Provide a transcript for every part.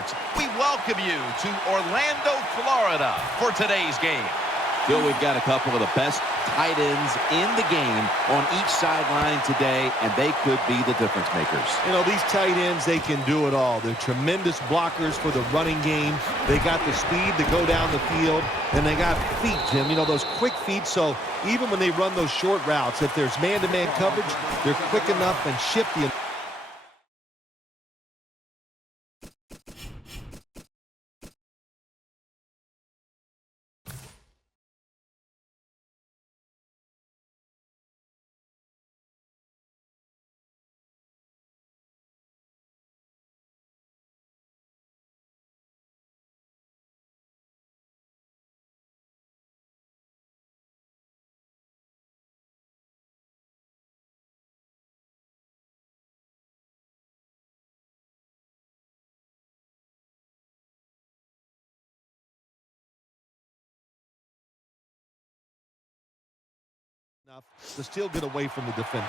Sports. We welcome you to Orlando, Florida for today's game. Phil, we've got a couple of the best tight ends in the game on each sideline today, and they could be the difference makers. You know, these tight ends, they can do it all. They're tremendous blockers for the running game. They got the speed to go down the field, and they got feet, Jim. You know, those quick feet, so even when they run those short routes, if there's man-to-man coverage, they're quick enough and shifty enough. To still get away from the defender.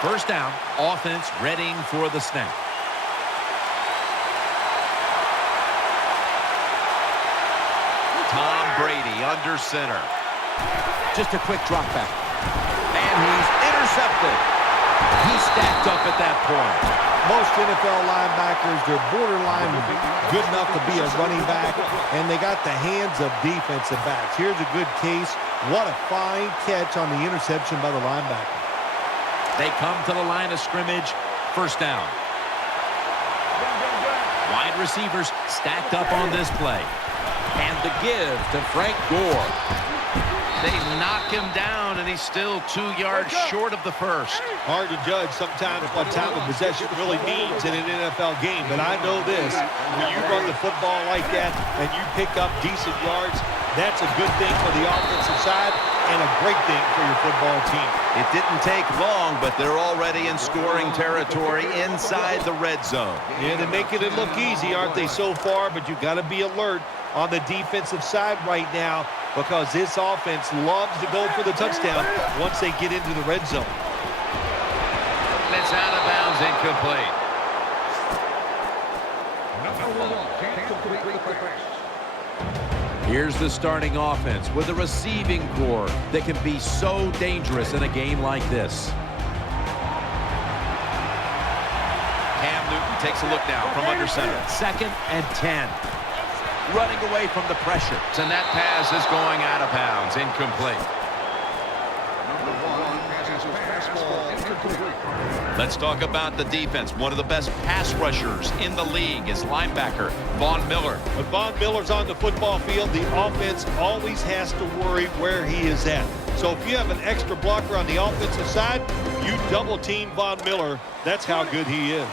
First down, offense readying for the snap. Tom Brady under center. Just a quick drop back. And he's intercepted. He's stacked up at that point. Most NFL linebackers, they're borderline good enough to be a running back, and they got the hands of defensive backs. Here's a good case. What a fine catch on the interception by the linebacker. They come to the line of scrimmage. First down. Wide receivers stacked up on this play. And the give to Frank Gore. They knock him down, and he's still 2 yards short of the first. Hard to judge sometimes what time of possession really means in an NFL game, but I know this. When you run the football like that and you pick up decent yards, that's a good thing for the offensive side and a great thing for your football team. It didn't take long, but they're already in scoring territory inside the red zone. Yeah, they're making it look easy, aren't they, so far? But you've got to be alert on the defensive side right now because this offense loves to go for the touchdown once they get into the red zone. It's out of bounds, incomplete. Here's the starting offense with a receiving core that can be so dangerous in a game like this. Cam Newton takes a look now from under center. 2nd and 10. Running away from the pressure. And that pass is going out of bounds. Incomplete. Let's talk about the defense. One of the best pass rushers in the league is linebacker Von Miller. When Von Miller's on the football field, the offense always has to worry where he is at. So if you have an extra blocker on the offensive side, you double team Von Miller. That's how good he is.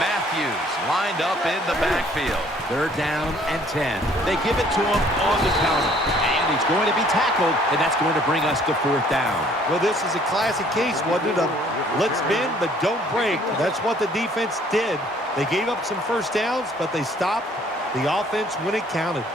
Matthews lined up in the backfield. 3rd down and 10. They give it to him on the counter. And he's going to be tackled, and that's going to bring us to 4th down. Well, this is a classic case, wasn't it? Of let's bend, but don't break. That's what the defense did. They gave up some first downs, but they stopped the offense when it counted.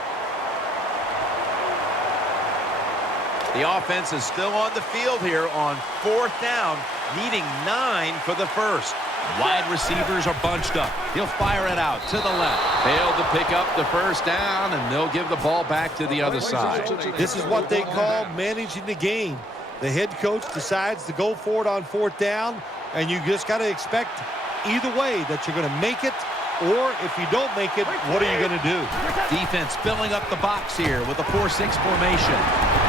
The offense is still on the field here on 4th down, needing 9 for the first. Wide receivers are bunched up. He'll fire it out to the left. Failed to pick up the first down, and they'll give the ball back to the other side. This is what they call managing the game. The head coach decides to go for it on 4th down, and you just got to expect either way that you're going to make it, or if you don't make it, what are you going to do? Defense filling up the box here with a 4-6 formation.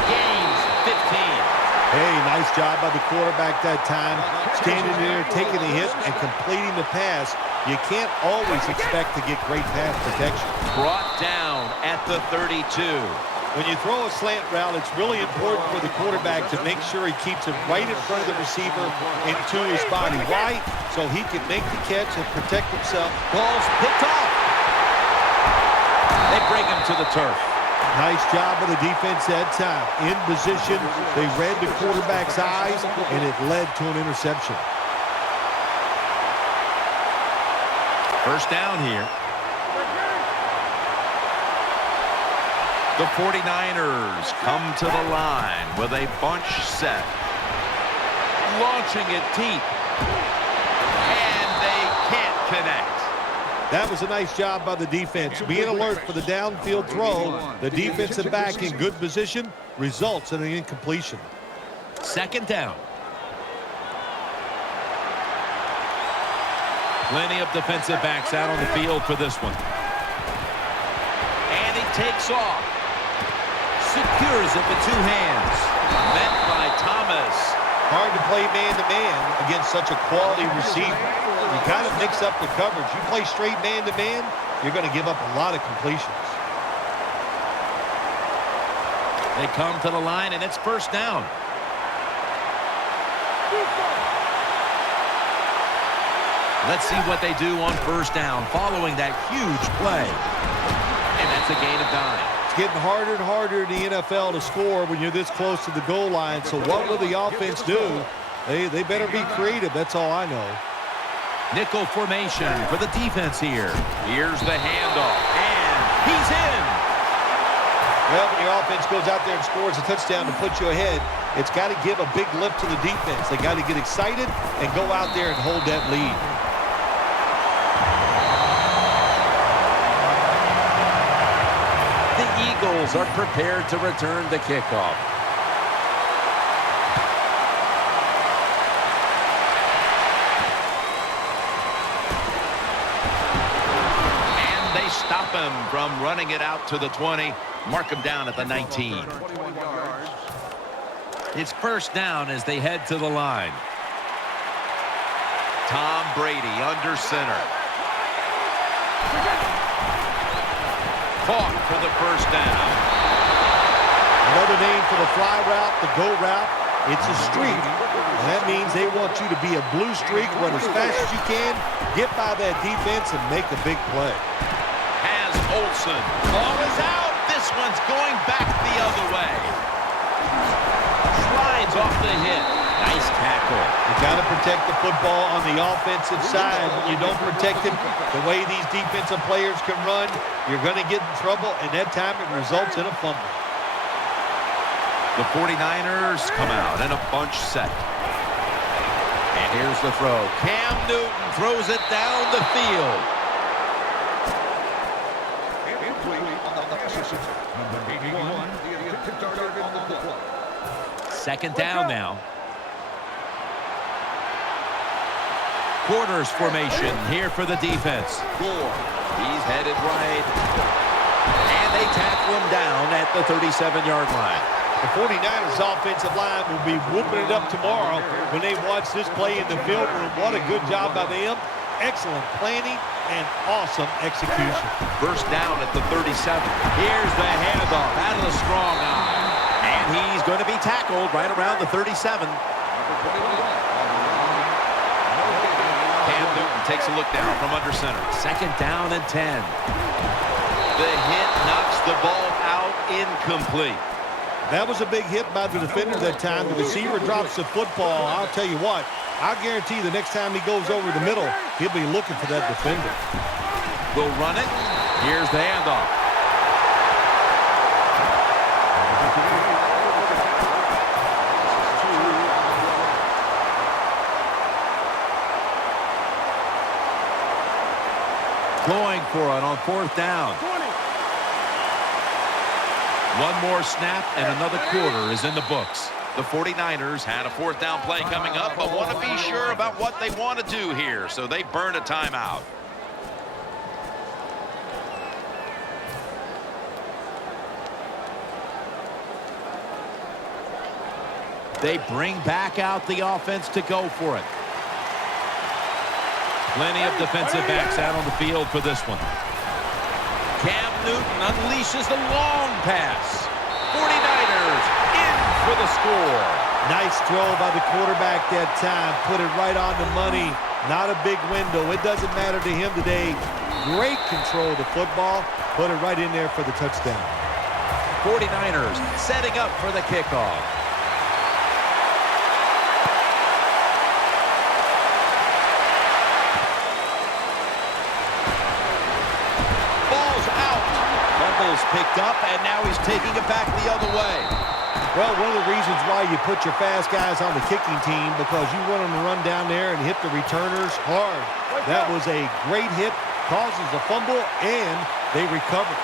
Gains 15. Hey, nice job by the quarterback that time. Standing there, taking the hit, and completing the pass. You can't always expect to get great pass protection. Brought down at the 32. When you throw a slant route, it's really important for the quarterback to make sure he keeps it right in front of the receiver and to his body. Why? So he can make the catch and protect himself. Ball's picked off. They bring him to the turf. Nice job of the defense that time. In position, they read the quarterback's eyes, and it led to an interception. First down here. The 49ers come to the line with a bunch set. Launching it deep. And they can't connect. That was a nice job by the defense. Being alert for the downfield throw. The defensive back in good position results in an incompletion. Second down. Plenty of defensive backs out on the field for this one. And he takes off. Secures it with 2 hands. Met by Thomas. Hard to play man-to-man against such a quality receiver. You got to mix up the coverage. You play straight man-to-man, you're going to give up a lot of completions. They come to the line, and it's first down. Let's see what they do on first down following that huge play. And that's a gain of 9. It's getting harder and harder in the NFL to score when you're this close to the goal line. So what will the offense do? They better be creative. That's all I know. Nickel formation for the defense here. Here's the handoff, and he's in. Well, when your offense goes out there and scores a touchdown to put you ahead, it's got to give a big lift to the defense. They got to get excited and go out there and hold that lead. The Eagles are prepared to return the kickoff. And they stop him from running it out to the 20. Mark him down at the 19. It's first down as they head to the line. Tom Brady under center. Caught for the first down. Another name for the fly route, the go route. It's a streak. And that means they want you to be a blue streak, run as fast as you can, get by that defense, and make a big play. Has Olsen. Ball is out. This one's going back the other way. Slides off the hit. Nice tackle. You got to protect the football on the offensive side. When you don't protect it, the way these defensive players can run, you're going to get in trouble, and that time it results in a fumble. The 49ers come out in a bunch set. And here's the throw. Cam Newton throws it down the field. Second down now. Quarters formation here for the defense. Gore. He's headed right. And they tackle him down at the 37-yard line. The 49ers offensive line will be whooping it up tomorrow when they watch this play in the film room. What a good job by them. Excellent planning and awesome execution. First down at the 37. Here's the handoff out of the strong eye. And he's going to be tackled right around the 37. Cam Newton takes a look down from under center. Second down and 10. The hit knocks the ball out incomplete. That was a big hit by the defender that time. The receiver drops the football. I'll tell you what, I guarantee the next time he goes over the middle, he'll be looking for that defender. Will run it. Here's the handoff. Going for it on fourth down. One more snap and another quarter is in the books. The 49ers had a fourth down play coming up, but want to be sure about what they want to do here, so they burn a timeout. They bring back out the offense to go for it. Plenty of defensive backs out on the field for this one. Cam Newton unleashes the long pass. 49ers in for the score. Nice throw by the quarterback that time. Put it right on the money. Not a big window. It doesn't matter to him today. Great control of the football. Put it right in there for the touchdown. 49ers setting up for the kickoff. picked up, and now he's taking it back the other way. Well, one of the reasons why you put your fast guys on the kicking team, because you want them to run down there and hit the returners hard. That was a great hit, causes a fumble, and they recover.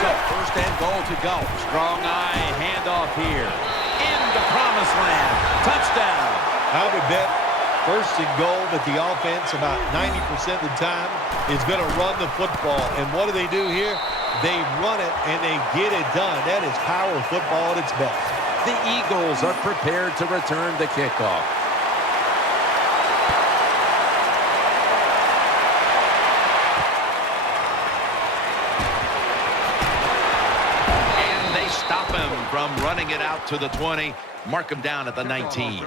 So first and goal to go. Strong eye handoff here. Into promised land. Touchdown. I would bet first and goal that the offense about 90% of the time is going to run the football. And what do they do here? They run it, and they get it done. That is power football at its best. The Eagles are prepared to return the kickoff. And they stop him from running it out to the 20. Mark him down at the 19.